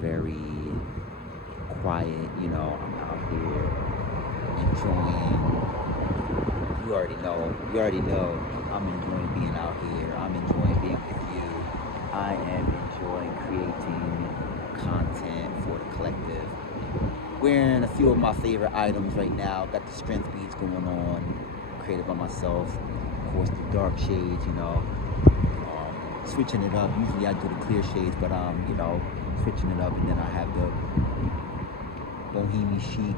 very quiet. You know, I'm out here enjoying. You already know. I'm enjoying being out here. I'm enjoying being with you. I am enjoying creating content for the collective. Wearing a few of my favorite items right now. Got the strength beads going on, created by myself. Of course, the dark shades, switching it up. Usually I do the clear shades, but switching it up. And then I have the Bohemian Chic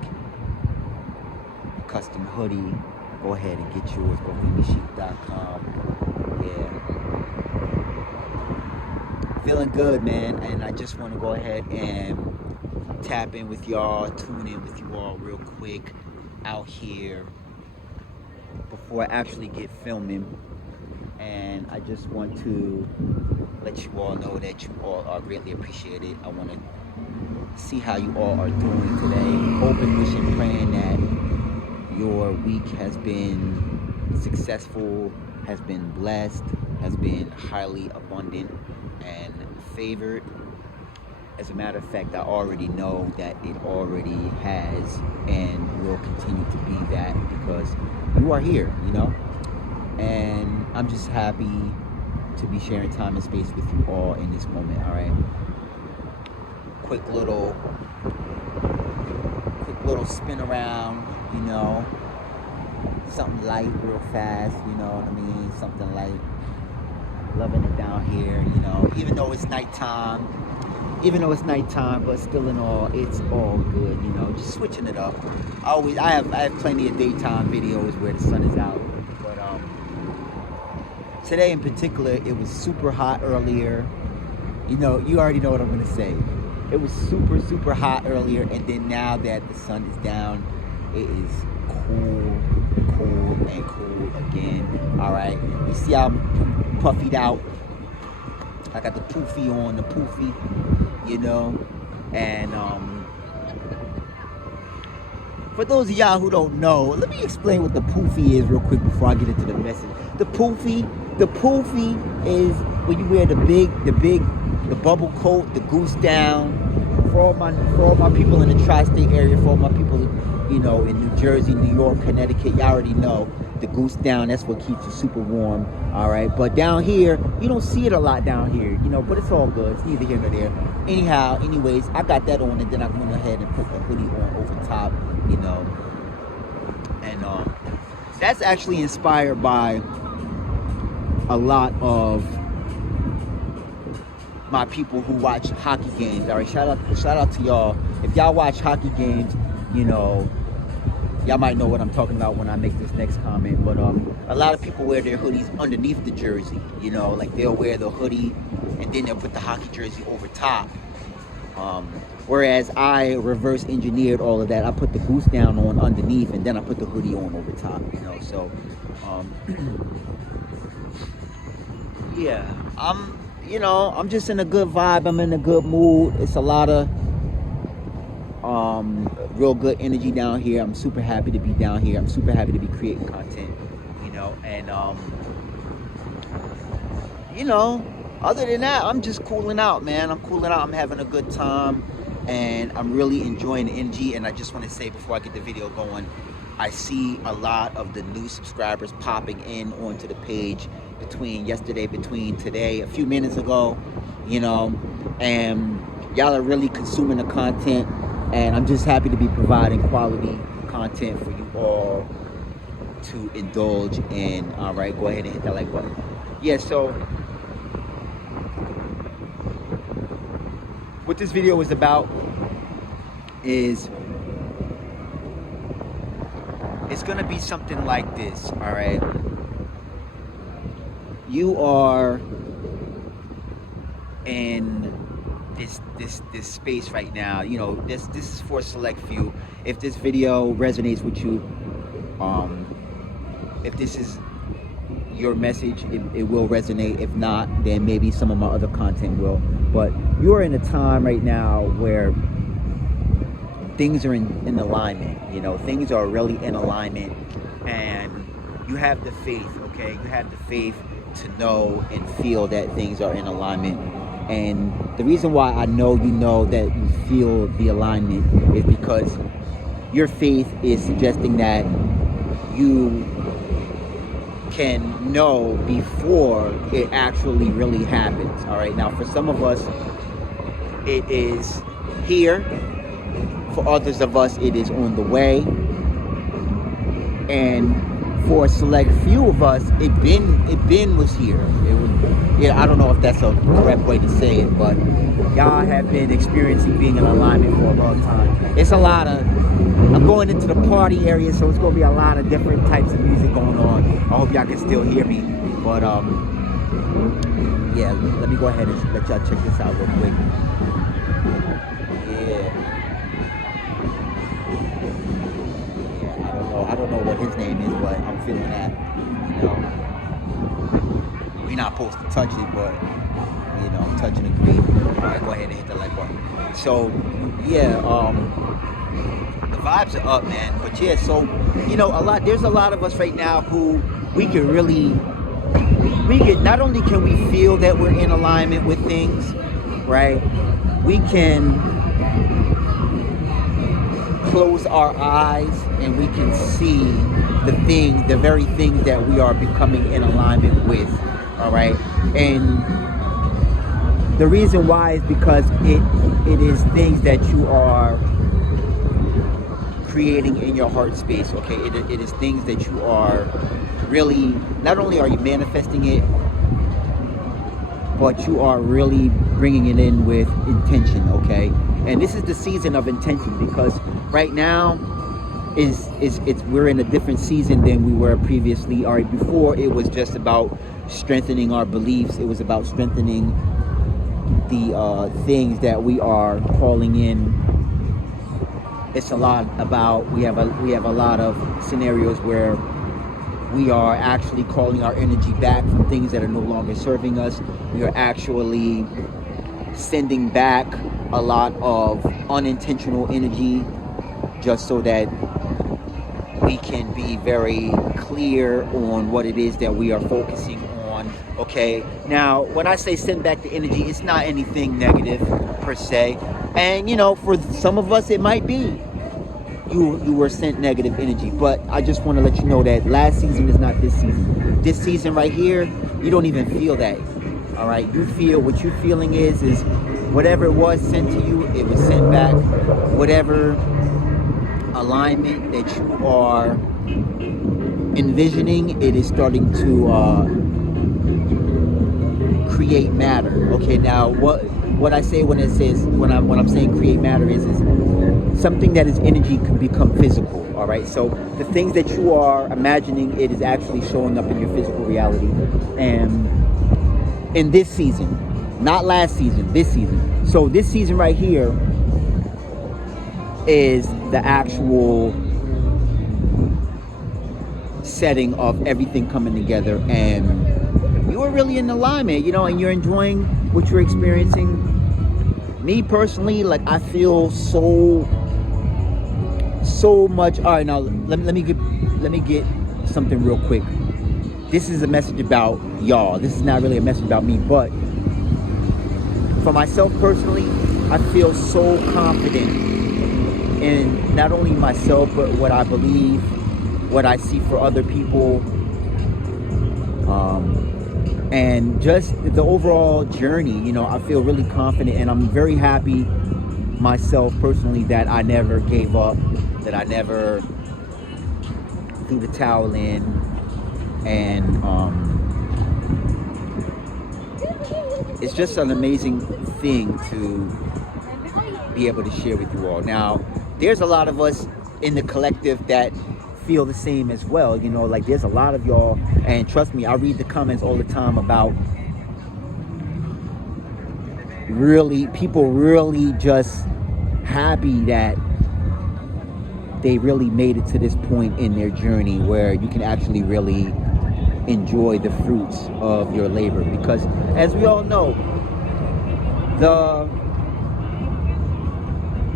custom hoodie. Go ahead and get yours, bohemianchic.com. Yeah. Feeling good, man. And I just want to go ahead and tap in with y'all, tune in with you all real quick out here before I actually get filming. And I just want to let you all know that you all are greatly appreciated. I want to see how you all are doing today. Hoping, wishing, praying that your week has been successful, has been blessed, has been highly abundant and favored. As a matter of fact, I already know that it already has and will continue to be that because you are here, And I'm just happy to be sharing time and space with you all in this moment, all right? Quick little spin around, something light real fast, you know what I mean? Something light. Loving it down here, even though it's nighttime, but still in all, it's all good, just switching it up. I have plenty of daytime videos where the sun is out, but today in particular, it was super hot earlier. You already know what I'm gonna say. It was super, super hot earlier, and then now that the sun is down, it is cool again. All right, you see I'm puffied out. I got the poofy on, and for those of y'all who don't know, let me explain what the poofy is real quick before I get into the message. The poofy is when you wear the bubble coat, the goose down. For all my people in the tri-state area, for all my people, in New Jersey, New York, Connecticut, y'all already know the goose down. That's what keeps you super warm. All right, but down here, you don't see it a lot down here, but it's all good. It's neither here nor there. Anyways, I got that on, and then I went ahead and put the hoodie on over top, and that's actually inspired by a lot of my people who watch hockey games. All right, shout out to y'all. If y'all watch hockey games, y'all might know what I'm talking about when I make this next comment. But a lot of people wear their hoodies underneath the jersey. Like they'll wear the hoodie and then they'll put the hockey jersey over top. Whereas I reverse engineered all of that. I put the goose down on underneath and then I put the hoodie on over top. So yeah, I'm just in a good vibe. I'm in a good mood. It's a lot of real good energy down here. I'm super happy to be down here. I'm super happy to be creating content, and other than that, I'm just cooling out, man. I'm cooling out. I'm having a good time, and I'm really enjoying the energy. And I just want to say before I get the video going, I see a lot of the new subscribers popping in onto the page between today, a few minutes ago, and y'all are really consuming the content, and I'm just happy to be providing quality content for you all to indulge in. All right, go ahead and hit that like button. Yeah, so what this video is about is it's gonna be something like this, all right? You are in this space right now. This is for a select few. If this video resonates with you, if this is your message, it will resonate. If not, then maybe some of my other content will. But you are in a time right now where things are in alignment. Things are really in alignment, and you have the faith, okay? You have the faith to know and feel that things are in alignment, And the reason why I know you know that you feel the alignment is because your faith is suggesting that you can know before it actually really happens. All right, now for some of us it is here, for others of us it is on the way, and for a select few of us it been was here. It was, yeah, I don't know if that's a correct way to say it, but y'all have been experiencing being in alignment for a long time. It's a lot of, I'm going into the party area, so it's going to be a lot of different types of music going on. I hope y'all can still hear me. But, yeah, let me go ahead and let y'all check this out real quick. Yeah, I don't know what his name is, but I'm feeling that, you know. We're not supposed to touch it, but, you know, touch and agree. All right, go ahead and hit the like button. So, yeah, the vibes are up, man. But yeah, so, you know, there's a lot of us right now who we can really, not only can we feel that we're in alignment with things, right? We can close our eyes and we can see the very things that we are becoming in alignment with, all right? And the reason why is because it is things that you are creating in your heart space, okay? It is things that you are really, not only are you manifesting it, but you are really bringing it in with intention, okay? And this is the season of intention, because right now we're in a different season than we were previously. All right, before it was just about strengthening our beliefs. It was about strengthening the things that we are calling in. It's a lot about, we have a lot of scenarios where we are actually calling our energy back from things that are no longer serving us. We are actually sending back a lot of unintentional energy, just so that we can be very clear on what it is that we are focusing on, okay? Now, when I say send back the energy, it's not anything negative per se. And, you know, for some of us, it might be you were sent negative energy. But I just want to let you know that last season is not this season. This season right here, you don't even feel that, all right? You feel, what you're feeling is whatever it was sent to you, it was sent back. Whatever alignment that you are envisioning, it is starting to create matter. Okay, now what I say when I'm saying create matter is something that is energy can become physical. All right, so the things that you are imagining, it is actually showing up in your physical reality. And in this season, not last season, this season. So this season right here is the actual setting of everything coming together, and you are really in alignment, you know, and you're enjoying what you're experiencing. Me personally, like, I feel so much. All right, now let me get something real quick. This is a message about y'all. This is not really a message about me, but for myself personally, I feel so confident in not only myself, but what I believe, what I see for other people, and just the overall journey. You know, I feel really confident, and I'm very happy myself personally that I never gave up, that I never threw the towel in, and it's just an amazing thing to be able to share with you all. Now, there's a lot of us in the collective that feel the same as well. You know, like, there's a lot of y'all, and trust me, I read the comments all the time about people really just happy that they really made it to this point in their journey where you can actually really enjoy the fruits of your labor. Because as we all know,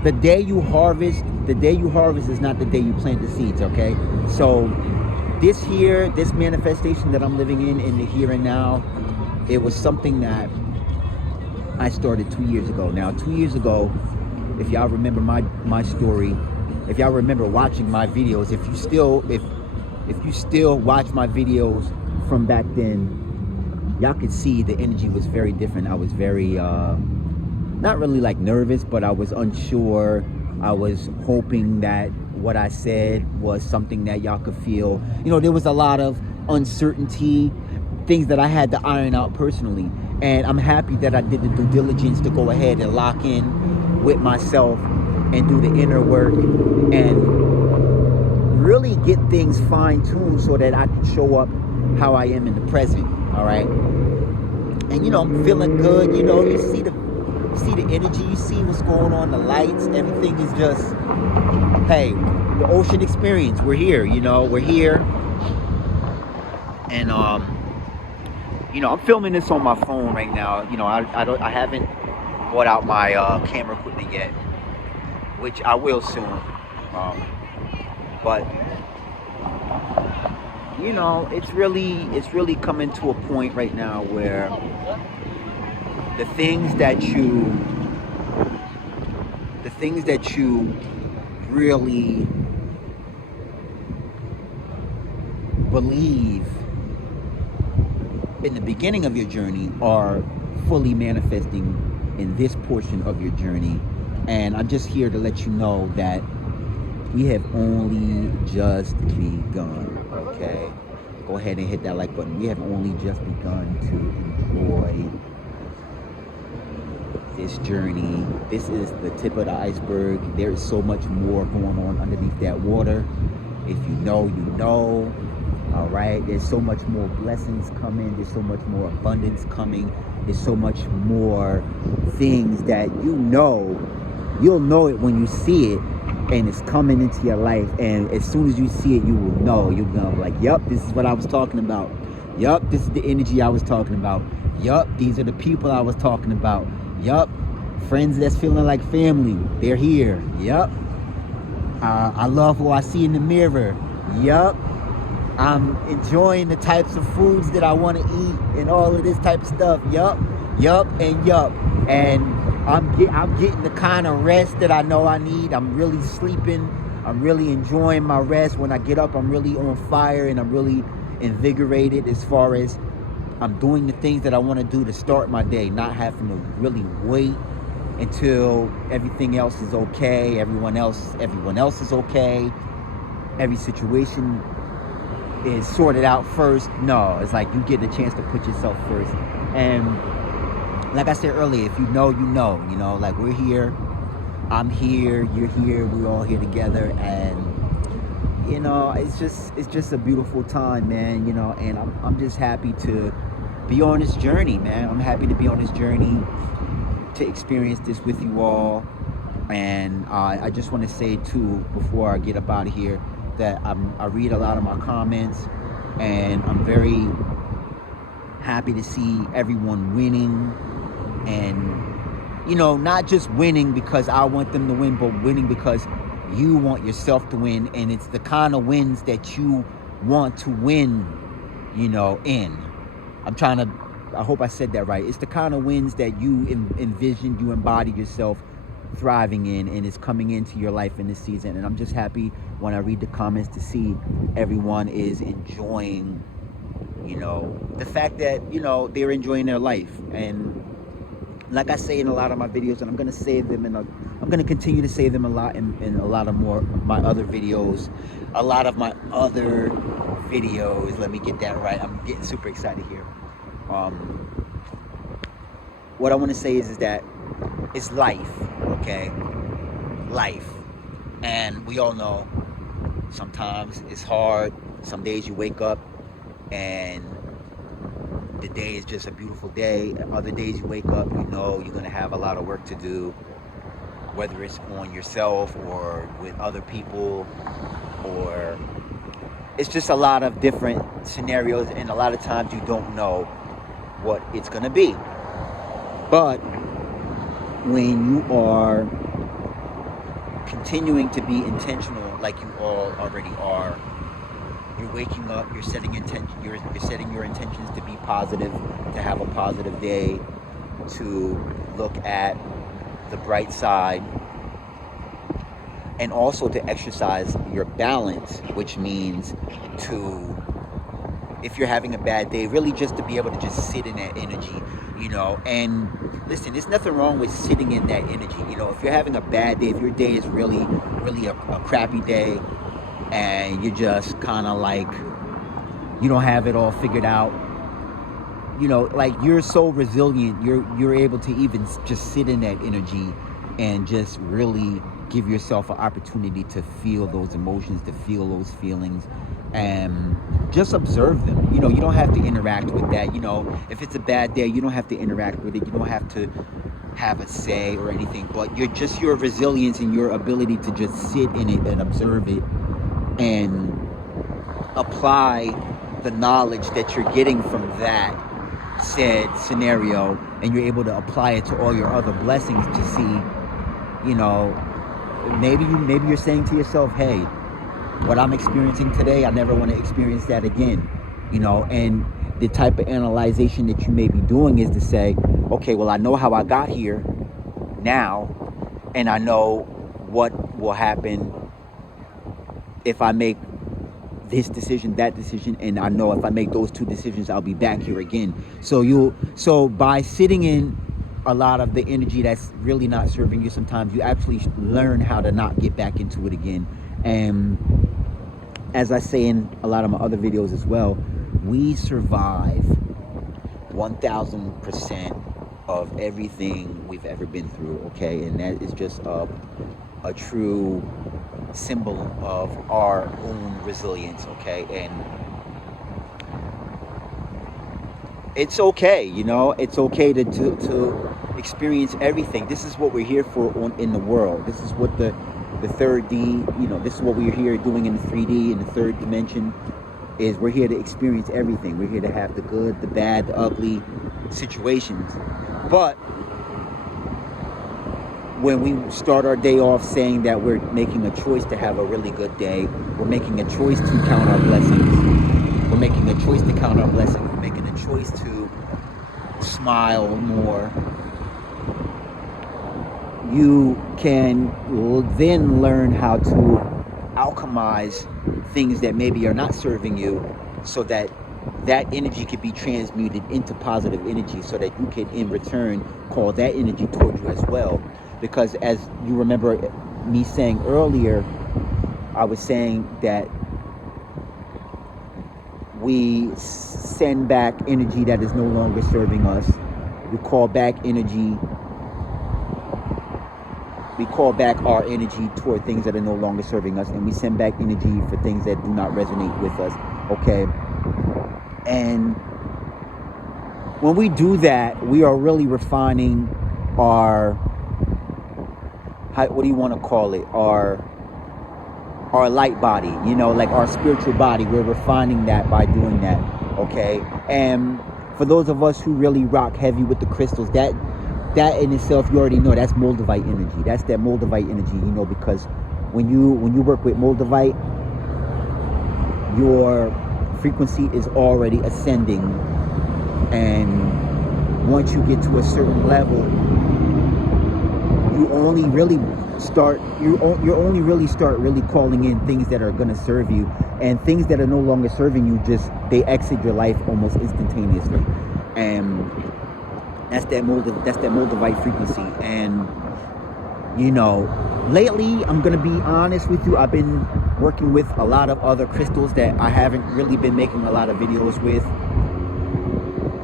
the day you harvest is not the day you plant the seeds, okay? So this manifestation that I'm living in the here and now, it was something that I started 2 years ago. Now, 2 years ago, if y'all remember my story, if y'all remember watching my videos, if you still watch my videos from back then, y'all could see the energy was very different. I was very not really like nervous, but I was unsure. I was hoping that what I said was something that y'all could feel. You know, there was a lot of uncertainty, things that I had to iron out personally. And I'm happy that I did the due diligence to go ahead and lock in with myself and do the inner work and really get things fine-tuned so that I can show up how I am in the present, all right? And, you know, I'm feeling good. You know, you see the energy, you see what's going on, the lights, everything is just, hey, the ocean experience. We're here, you know, we're here. And, you know, I'm filming this on my phone right now. You know, I haven't brought out my camera equipment yet, which I will soon. But you know, it's really coming to a point right now where the things that you really believe in the beginning of your journey are fully manifesting in this portion of your journey. And I'm just here to let you know that we have only just begun, okay? Go ahead and hit that like button. We have only just begun to enjoy this journey. This is the tip of the iceberg. There is so much more going on underneath that water. If you know, you know. All right, there's so much more blessings coming. There's so much more abundance coming. There's so much more things that you know. You'll know it when you see it, and it's coming into your life. And as soon as you see it, you will know. You'll know, like, yup, this is what I was talking about. Yup, this is the energy I was talking about. Yup, these are the people I was talking about. Yup, friends that's feeling like family. They're here. Yup. I love who I see in the mirror. Yup. I'm enjoying the types of foods that I want to eat and all of this type of stuff. Yup, yup, and yup. And I'm getting the kind of rest that I know I need. I'm really sleeping. I'm really enjoying my rest. When I get up, I'm really on fire and I'm really invigorated as far as I'm doing the things that I want to do to start my day, not having to really wait until everything else is okay, everyone else is okay, every situation is sorted out first. No, it's like you get the chance to put yourself first. And like I said earlier, if you know, you know. You know, like, we're here, I'm here, you're here, we're all here together. And you know, it's just a beautiful time, man. You know, and I'm just happy to be on this journey, man. I'm happy to be on this journey, to experience this with you all. And I just want to say too, before I get up out of here, that I read a lot of my comments, and I'm very happy to see everyone winning. And you know, not just winning because I want them to win, but winning because you want yourself to win. And it's the kind of wins that you want to win, you know, in. I hope I said that right. It's the kind of wins that you envision, you embody yourself thriving in, and it's coming into your life in this season. And I'm just happy when I read the comments to see everyone is enjoying, you know, the fact that, you know, they're enjoying their life. And like I say in a lot of my videos, and I'm going to say them I'm going to continue to say them a lot in a lot of more my other videos, let me get that right. I'm getting super excited here. What I want to say is that it's life, okay? Life. And we all know sometimes it's hard. Some days you wake up and the day is just a beautiful day. Other days you wake up, you know you're going to have a lot of work to do, whether it's on yourself or with other people, or it's just a lot of different scenarios, and a lot of times you don't know what it's going to be. But when you are continuing to be intentional, like you all already are, you're waking up, you're setting your intentions to be positive, to have a positive day, to look at the bright side, and also to exercise your balance, which means to, if you're having a bad day, really just to be able to just sit in that energy, and listen, there's nothing wrong with sitting in that energy. If you're having a bad day, if your day is really, really a crappy day, and you're just kind of like, you don't have it all figured out, like you're so resilient, you're able to even just sit in that energy and just really give yourself an opportunity to feel those emotions, to feel those feelings, and just observe them. You don't have to interact with that. If it's a bad day, you don't have to interact with it. You don't have to have a say or anything, but your resilience and your ability to just sit in it and observe it and apply the knowledge that you're getting from that said scenario, and you're able to apply it to all your other blessings to see, maybe you're saying to yourself, hey, what I'm experiencing today, I never want to experience that again. And the type of analyzation that you may be doing is to say, okay, well, I know how I got here now, and I know what will happen if I make this decision, that decision, and I know if I make those two decisions, I'll be back here again. So by sitting in a lot of the energy that's really not serving you, sometimes you actually learn how to not get back into it again. And as I say in a lot of my other videos as well, we survive 1000% of everything we've ever been through, okay? And that is just a true symbol of our own resilience, okay? And it's okay, it's okay to experience everything. This is what we're here for in the world. This is what the 3D, this is what we're here doing in the 3D, in the third dimension, is we're here to experience everything. We're here to have the good, the bad, the ugly situations. But when we start our day off saying that we're making a choice to have a really good day, we're making a choice to count our blessings. We're making a choice to count our blessings. We're making a choice to smile more. You can then learn how to alchemize things that maybe are not serving you, so that that energy can be transmuted into positive energy, so that you can in return call that energy toward you as well. Because as you remember me saying earlier, I was saying that we send back energy that is no longer serving us. We call back energy. We call back our energy toward things that are no longer serving us, and we send back energy for things that do not resonate with us, okay? And when we do that, we are really refining our, what do you want to call it? Our light body, like our spiritual body. We're refining that by doing that, okay? And for those of us who really rock heavy with the crystals, that in itself, you already know, that's Moldavite energy. That's that Moldavite energy, because when you work with Moldavite, your frequency is already ascending, and once you get to a certain level, you only really start really calling in things that are going to serve you, and things that are no longer serving you, they exit your life almost instantaneously. And that's that Moldavite frequency. And lately, I'm gonna be honest with you, I've been working with a lot of other crystals that I haven't really been making a lot of videos with,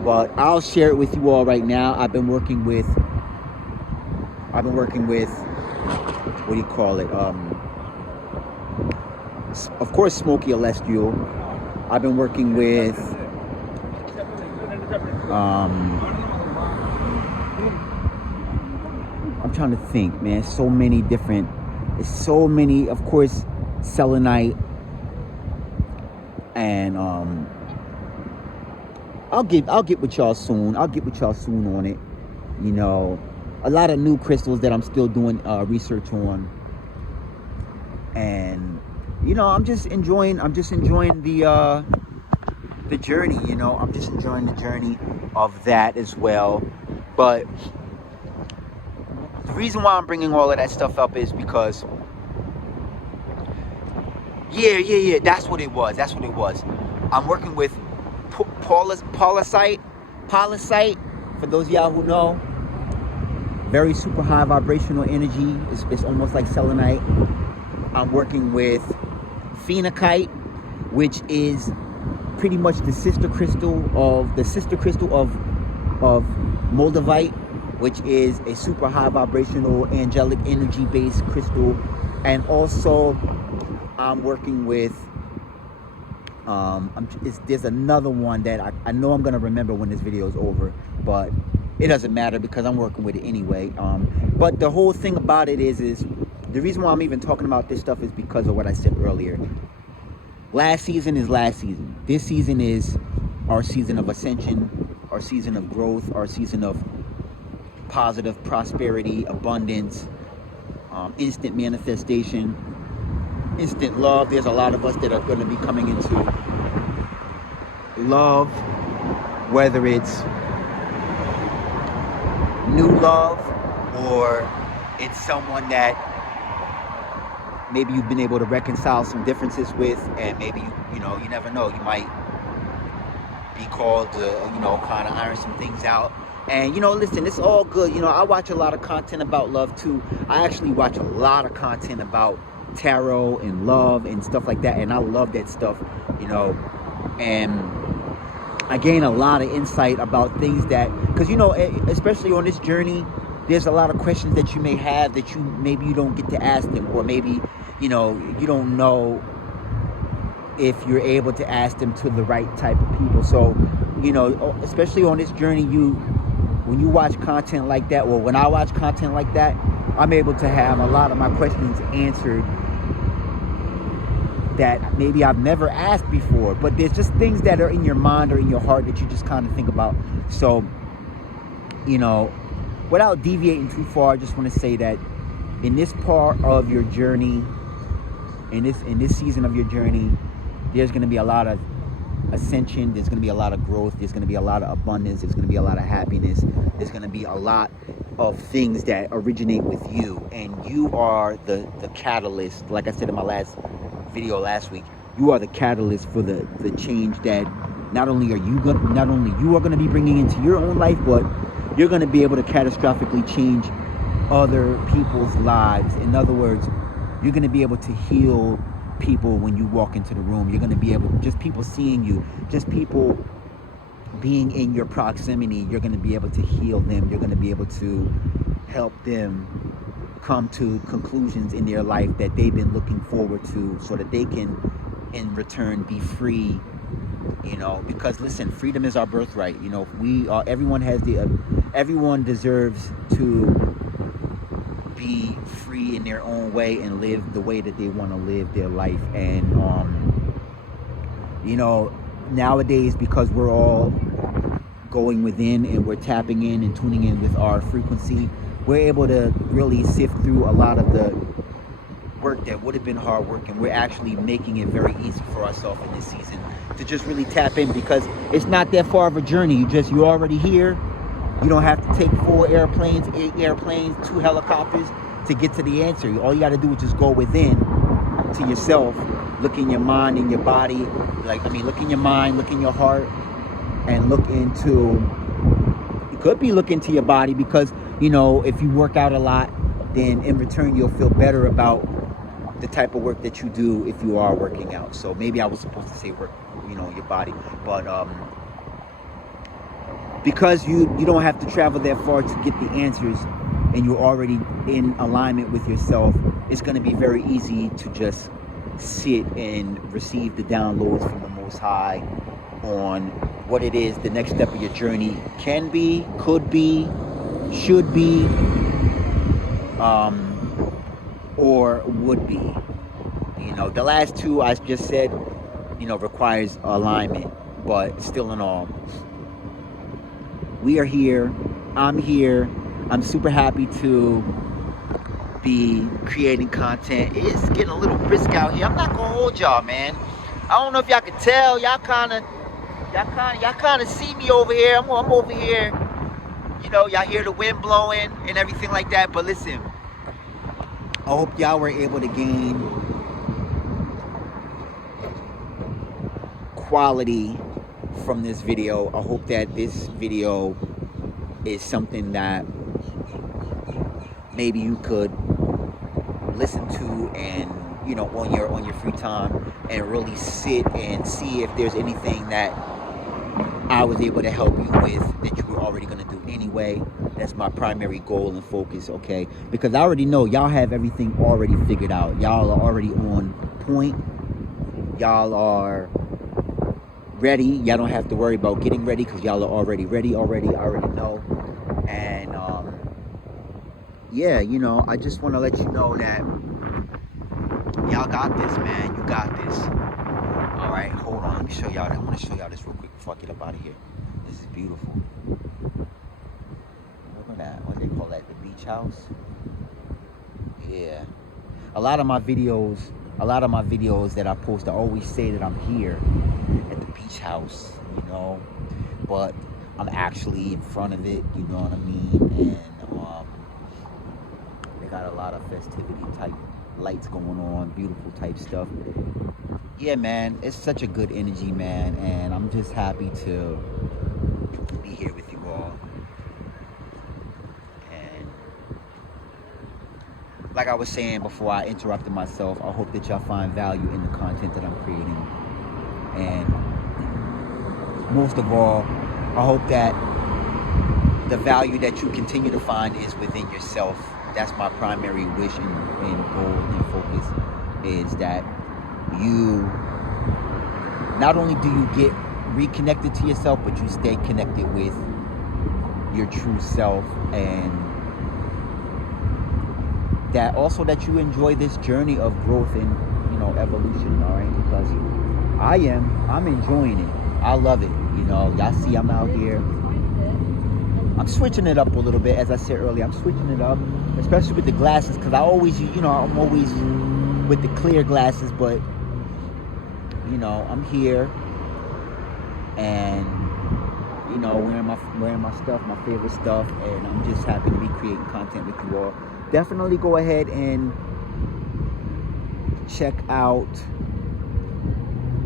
but I'll share it with you all right now. I've been working with what do you call it? Of course, Smoky Celestial. I've been working with I'm trying to think, man. So many different. It's so many. Of course, selenite, and I'll get with y'all soon. I'll get with y'all soon on it. A lot of new crystals that I'm still doing research on, and I'm just enjoying the journey. I'm just enjoying the journey of that as well. But the reason why I'm bringing all of that stuff up is because, yeah, that's what it was. I'm working with Polisite, for those of y'all who know. Very super high vibrational energy. It's almost like selenite. I'm working with phenakite, which is pretty much the sister crystal of moldavite, which is a super high vibrational angelic energy based crystal. And also I'm working with there's another one that I know I'm gonna remember when this video is over, but it doesn't matter because I'm working with it anyway. But the whole thing about it is the reason why I'm even talking about this stuff is because of what I said earlier. Last season is last season. This season is our season of ascension, our season of growth, our season of positive prosperity, abundance, instant manifestation, instant love. There's a lot of us that are going to be coming into love, whether it's new love or it's someone that maybe you've been able to reconcile some differences with, and maybe you never know, you might be called to kind of iron some things out. And listen, it's all good. I watch a lot of content about love too. I actually watch a lot of content about tarot and love and stuff like that, and I love that stuff, and I gain a lot of insight about things that, because especially on this journey, there's a lot of questions that you may have that maybe you don't get to ask them, or maybe you don't know if you're able to ask them to the right type of people. So especially on this journey, when you watch content like that, or when I watch content like that, I'm able to have a lot of my questions answered that maybe I've never asked before. But there's just things that are in your mind or in your heart that you just kind of think about. So without deviating too far, I just want to say that in this part of your journey, in this season of your journey, there's going to be a lot of ascension, there's going to be a lot of growth, there's going to be a lot of abundance, there's going to be a lot of happiness, there's going to be a lot of things that originate with you, and you are the catalyst. Like I said in my last video last week, you are the catalyst for the change that not only you are going to be bringing into your own life, but you're going to be able to catastrophically change other people's lives. In other words, you're going to be able to heal people when you walk into the room. You're going to be able, just people seeing you, just people being in your proximity, you're going to be able to heal them. You're going to be able to help them come to conclusions in their life that they've been looking forward to, so that they can in return be free. Because listen, freedom is our birthright. Everyone deserves to be free in their own way and live the way that they want to live their life. And nowadays, because we're all going within and we're tapping in and tuning in with our frequency, we're able to really sift through a lot of the work that would have been hard work, and we're actually making it very easy for ourselves in this season to just really tap in, because it's not that far of a journey. You're already here. You don't have to take 8 airplanes, 2 helicopters to get to the answer. All you got to do is just go within to yourself, look in your mind and your body, look in your mind, look in your heart, and look into your body, because if you work out a lot, then in return you'll feel better about the type of work that you do if you are working out. So maybe I was supposed to say work, your body, but because you don't have to travel that far to get the answers, and you're already in alignment with yourself, it's going to be very easy to just sit and receive the downloads from the Most High on what it is the next step of your journey can be, could be, should be, or would be. The last 2 I just said, requires alignment, but still in all, we are here. I'm here. I'm super happy to be creating content. It's getting a little brisk out here. I'm not gonna hold y'all, man. I don't know if y'all can tell. Y'all kind of see me over here. I'm over here You know, y'all hear the wind blowing and everything like that. But listen, I hope y'all were able to gain quality from this video. I hope that this video is something that maybe you could listen to and, you know, on your free time, and really sit and see if there's anything that I was able to help you with that you were already going to do anyway. That's my primary goal and focus, okay? Because I already know y'all have everything already figured out. Y'all are already on point. Y'all are ready. Y'all don't have to worry about getting ready because y'all are already ready already. I already know. And yeah, you know, I just want to let you know that y'all got this, man. You got this. All right, hold on. Let me show y'all. I want to show y'all this real quick before I get up out of here. This is beautiful. Look at that. What do they call that? The beach house? Yeah. A lot of my videos that I post, I always say that I'm here at the beach house, you know, but I'm actually in front of it, you know what I mean? And they got a lot of festivity type lights going on, beautiful type stuff. Yeah, man, it's such a good energy, man, and I'm just happy to be here with you all. And like I was saying before I interrupted myself, I hope that y'all find value in the content that I'm creating. And most of all, I hope that the value that you continue to find is within yourself. That's my primary wish and goal and focus, is that you, not only do you get reconnected to yourself, but you stay connected with your true self, and that also that you enjoy this journey of growth and, you know, evolution, all right? Because I'm enjoying it. I love it. You know, y'all see I'm out here. I'm switching it up a little bit, as I said earlier. I'm switching it up, especially with the glasses, because I always, you know, I'm always with the clear glasses, but, you know, I'm here and, you know, wearing my stuff, my favorite stuff, and I'm just happy to be creating content with you all. Definitely go ahead and check out,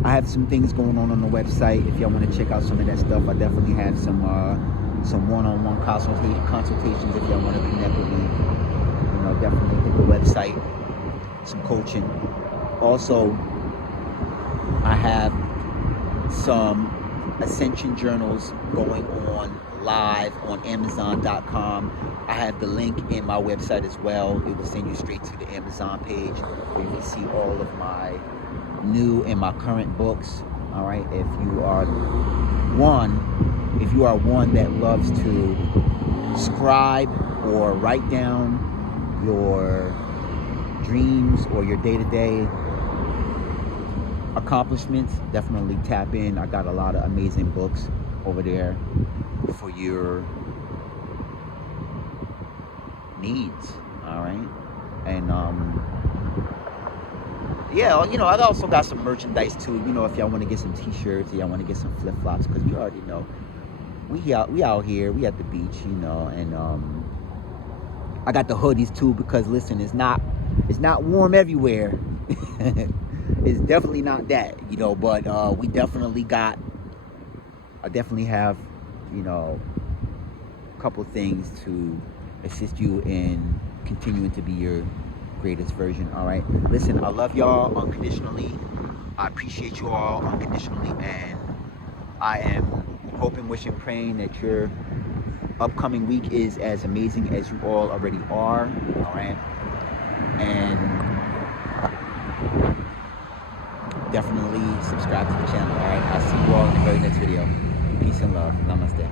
I have some things going on the website. If y'all want to check out some of that stuff, I definitely have some one-on-one consultations if y'all want to connect with me. You know, definitely hit the website, some coaching. Also, I have some Ascension journals going on live on Amazon.com. I have the link in my website as well. It will send you straight to the Amazon page where you can see all of my new and my current books. All right, if you are one that loves to scribe or write down your dreams or your day-to-day accomplishments, definitely tap in. I got a lot of amazing books over there for your needs. All right, and yeah, you know, I also got some merchandise too. You know, if y'all want to get some t-shirts, or y'all want to get some flip-flops, because you already know we out here, we at the beach, you know. And I got the hoodies too, because listen, it's not warm everywhere. It's definitely not that, you know, but I definitely have, you know, a couple things to assist you in continuing to be your greatest version. All right, listen, I love y'all unconditionally. I appreciate you all unconditionally, and I am hoping, wishing, praying that your upcoming week is as amazing as you all already are. All right, and definitely subscribe to the channel. All right, I'll see you all in the very next video. Peace and love. Namaste.